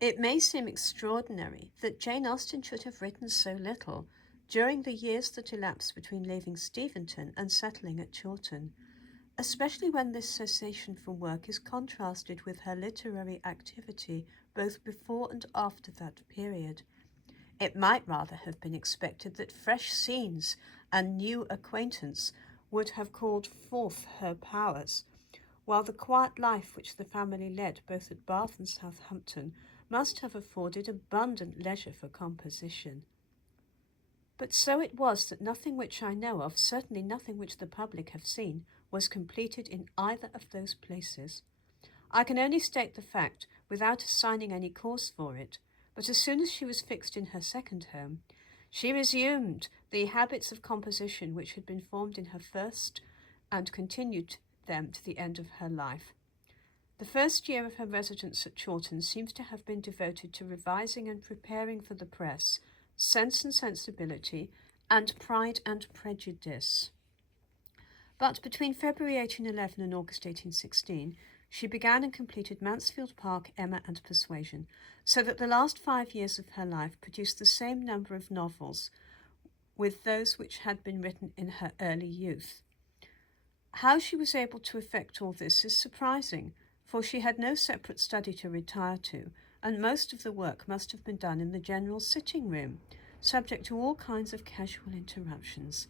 It may seem extraordinary that Jane Austen should have written so little during the years that elapsed between leaving Steventon and settling at Chawton, especially when this cessation from work is contrasted with her literary activity both before and after that period. It might rather have been expected that fresh scenes and new acquaintance would have called forth her powers, while the quiet life which the family led both at Bath and Southampton must have afforded abundant leisure for composition. But so it was that nothing which I know of, certainly nothing which the public have seen, was completed in either of those places. I can only state the fact without assigning any cause for it, but as soon as she was fixed in her second home, she resumed the habits of composition which had been formed in her first and continued them to the end of her life. The first year of her residence at Chawton seems to have been devoted to revising and preparing for the press Sense and Sensibility and Pride and Prejudice. But between February 1811 and August 1816, she began and completed Mansfield Park, Emma, and Persuasion, so that the last 5 years of her life produced the same number of novels with those which had been written in her early youth. How she was able to effect all this is surprising, for she had no separate study to retire to, and most of the work must have been done in the general sitting room, subject to all kinds of casual interruptions.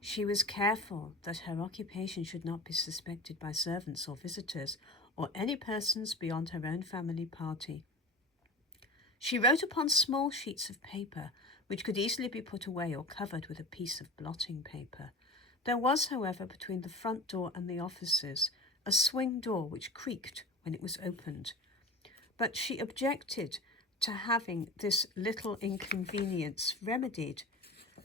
She was careful that her occupation should not be suspected by servants or visitors, or any persons beyond her own family party. She wrote upon small sheets of paper, which could easily be put away or covered with a piece of blotting paper. There was, however, between the front door and the offices, a swing door which creaked when it was opened. But she objected to having this little inconvenience remedied,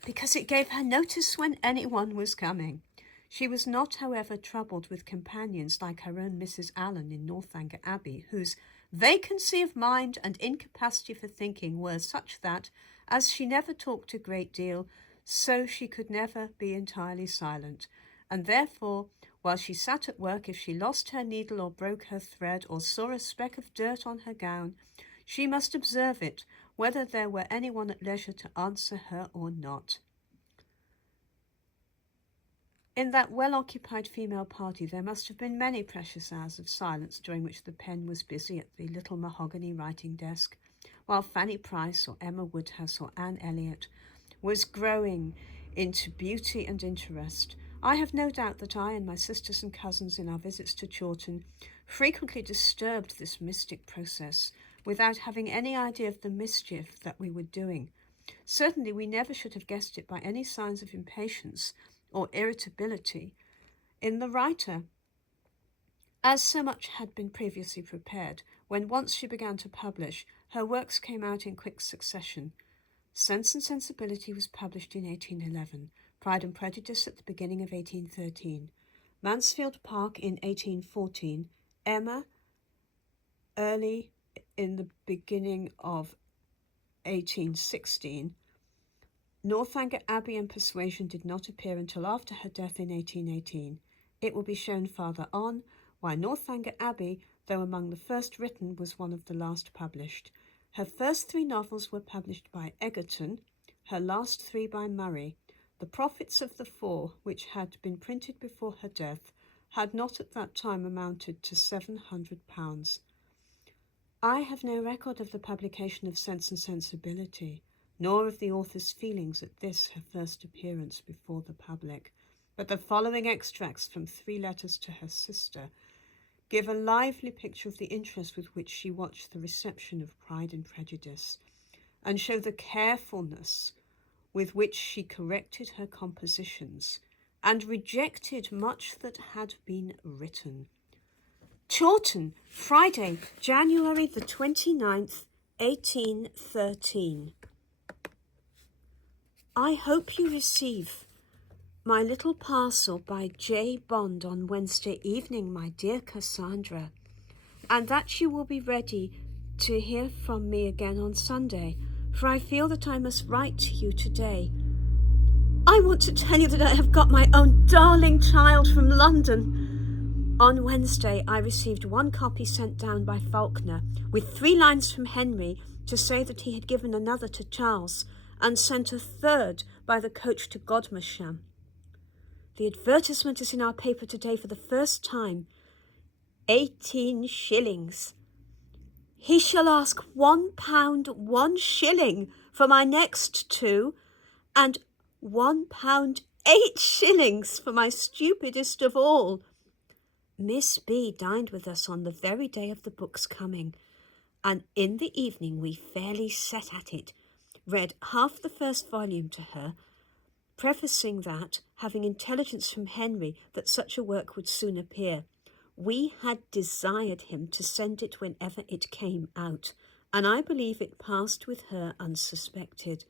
because it gave her notice when anyone was coming. She was not, however, troubled with companions like her own Mrs. Allen in Northanger Abbey, whose vacancy of mind and incapacity for thinking were such that, as she never talked a great deal, so she could never be entirely silent, and therefore, while she sat at work, if she lost her needle or broke her thread or saw a speck of dirt on her gown, she must observe it, whether there were anyone at leisure to answer her or not. In that well-occupied female party there must have been many precious hours of silence during which the pen was busy at the little mahogany writing desk, while Fanny Price or Emma Woodhouse or Anne Elliot was growing into beauty and interest. I have no doubt that I and my sisters and cousins in our visits to Chawton frequently disturbed this mystic process without having any idea of the mischief that we were doing. Certainly we never should have guessed it by any signs of impatience or irritability in the writer, as so much had been previously prepared. When once she began to publish, her works came out in quick succession. Sense and Sensibility was published in 1811, Pride and Prejudice at the beginning of 1813, Mansfield Park in 1814, Emma early in the beginning of 1816. Northanger Abbey and Persuasion did not appear until after her death in 1818. It will be shown farther on why Northanger Abbey, though among the first written, was one of the last published. Her first 3 novels were published by Egerton, her last 3 by Murray. The profits of the 4, which had been printed before her death, had not at that time amounted to £700. I have no record of the publication of Sense and Sensibility, nor of the author's feelings at this, her first appearance before the public, but the following extracts from 3 letters to her sister give a lively picture of the interest with which she watched the reception of Pride and Prejudice, and show the carefulness with which she corrected her compositions and rejected much that had been written. Chawton, Friday, January the 29th, 1813. I hope you receive my little parcel by J. Bond on Wednesday evening, my dear Cassandra, and that you will be ready to hear from me again on Sunday, for I feel that I must write to you today. I want to tell you that I have got my own darling child from London. On Wednesday, I received one copy sent down by Faulkner, with 3 lines from Henry to say that he had given another to Charles, and sent a third by the coach to Godmersham. The advertisement is in our paper today for the first time. 18 shillings. He shall ask £1 1 for my next 2, and £1 8 for my stupidest of all. Miss B dined with us on the very day of the book's coming, and in the evening we fairly set at it, read half the first volume to her, prefacing that, having intelligence from Henry that such a work would soon appear, we had desired him to send it whenever it came out, and I believe it passed with her unsuspected.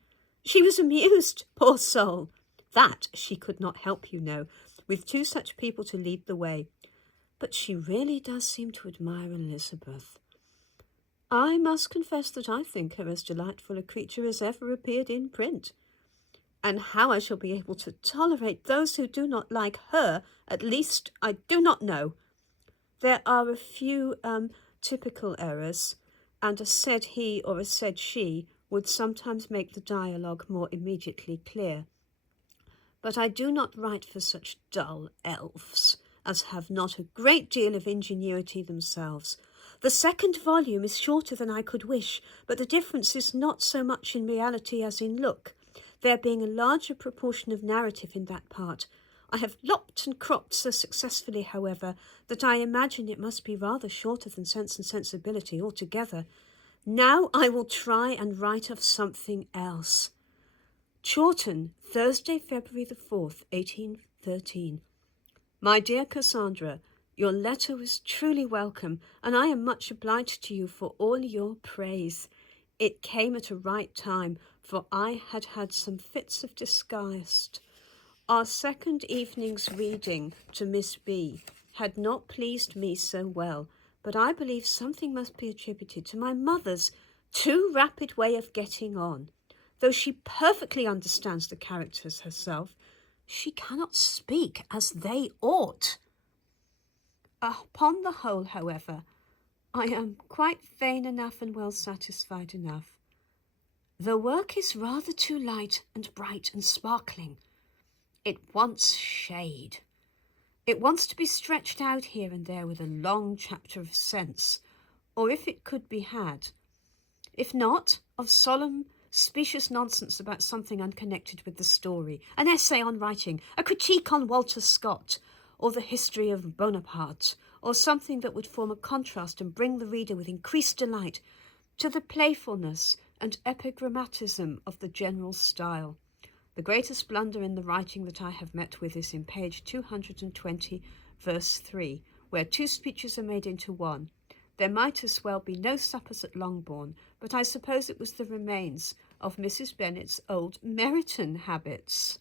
She was amused, poor soul. That she could not help, you know, with 2 such people to lead the way. But she really does seem to admire Elizabeth. I must confess that I think her as delightful a creature as ever appeared in print. And how I shall be able to tolerate those who do not like her, at least I do not know. There are a few typical errors, and a said he or a said she would sometimes make the dialogue more immediately clear. But I do not write for such dull elves as have not a great deal of ingenuity themselves. The 2nd volume is shorter than I could wish, but the difference is not so much in reality as in look, there being a larger proportion of narrative in that part. I have lopped and cropped so successfully, however, that I imagine it must be rather shorter than Sense and Sensibility altogether. Now I will try and write of something else. Chawton, Thursday, February the 4th, 1813. My dear Cassandra, your letter was truly welcome, and I am much obliged to you for all your praise. It came at a right time, for I had had some fits of disgust. Our 2nd evening's reading to Miss B had not pleased me so well, but I believe something must be attributed to my mother's too rapid way of getting on. Though she perfectly understands the characters herself, she cannot speak as they ought. Upon the whole, however, I am quite vain enough and well satisfied enough. The work is rather too light and bright and sparkling. It wants shade. It wants to be stretched out here and there with a long chapter of sense, or if it could be had. If not, of solemn, specious nonsense about something unconnected with the story, an essay on writing, a critique on Walter Scott, or the history of Bonaparte, or something that would form a contrast and bring the reader with increased delight to the playfulness and epigrammatism of the general style. The greatest blunder in the writing that I have met with is in page 220, verse 3, where 2 speeches are made into one. There might as well be no suppers at Longbourn, but I suppose it was the remains of Mrs. Bennet's old Meryton habits.